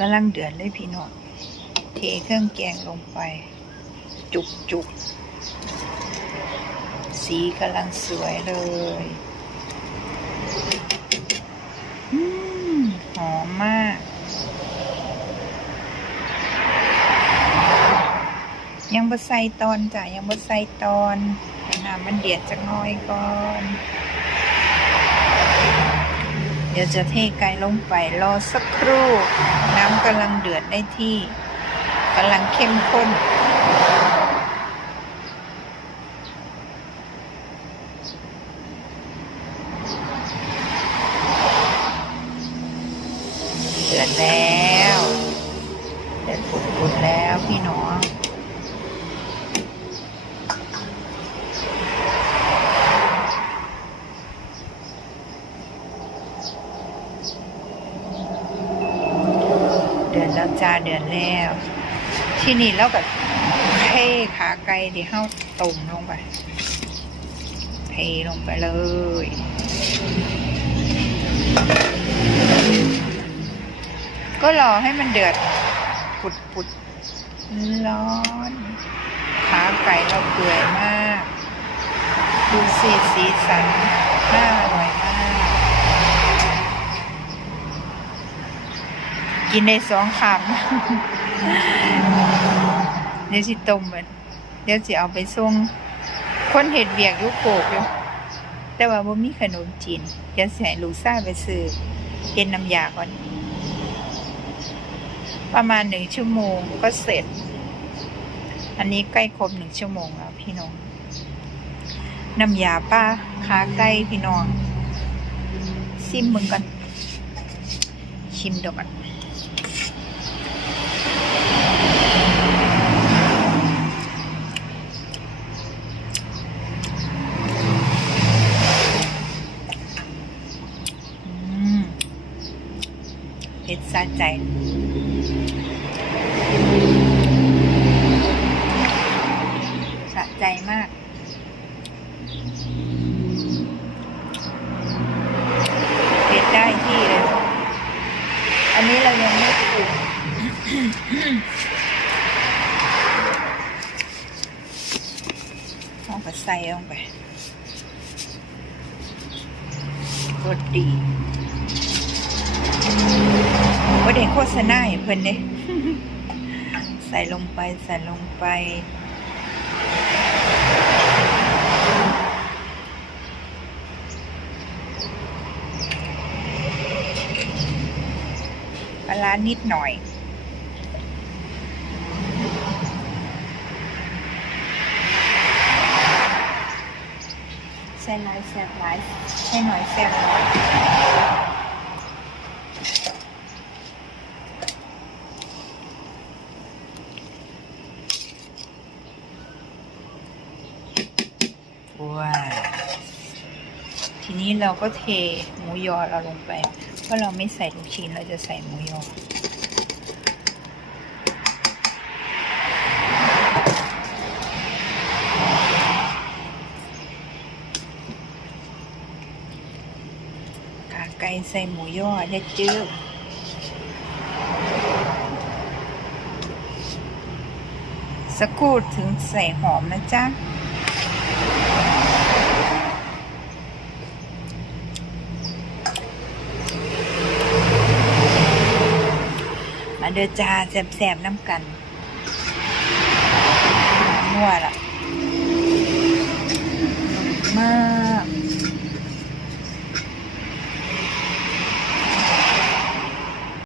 กำลังเดือดเลยพี่น้องเทเครื่องแกงลงไป จุกจุกสีกำลังสวยเลยอหอมมาก ยังบ่ใส่ตอนจ้ะยังบ่ใส่ตอนน้ำมันเดือดจักหน้อยก่อนเดี๋ยวจะเทไก่ลงไปรอสักครู่ น้ำกำลังเดือดได้ที่กำลังเข้มข้น เดือดแล้ว เดือดปุดๆแล้วพี่น้อง เดือนแล้ว จ้าเดือนแล้ว ที่นี่แล้วก็เทขาไก่ที่เข้าต้มลงไปเทลงไปเลยก็รอให้มันเดือด ปุดปุดร้อน ขาไก่เราเปื่อยมาก ดูสีสีสันน่าอร่อยมา กินได้สองคำเดี๋ยวสิต้มมันเดี๋ยวสิเอาไปส่งคนเห็ดเบียกยุโกกอยู่แต่ว่าบ่มีขนมจีนเดี๋ยวสิให้ลูกซ่าไปซื้อเย็นน้ำยาก่อน ประมาณหนึ่งชั่วโมงก็เสร็จ อันนี้ใกล้ครบหนึ่งชั่วโมงแล้วพี่น้องน้ำยาป้าขาไก่พี่น้องซิมมึงกันชิมดูกัน เผ็ดสะใจ สะใจมาก เผ็ดได้ที่เลย อันนี้เรายังไม่ปรุงเอาไปใส่ลงไปรสดี ว่าเด็กโฆษณาให้เพิ่นเด้ใส่ลงไปใส่ลงไป ปลานิดหน่อยใส่น้อยแซ่บหลายใส่หน่อยแซ่บน้อย ว้าวทีนี้เราก็เทหมูยอเราลงไป เพราะเราไม่ใส่ลูกชิ้นเราจะใส่หมูยอขาไก่ใส่หมูยอจะจืดสักครู่ถึงใส่หอมนะจ๊ะ มาเดือจ้าแสบๆน้ำกันนัวละ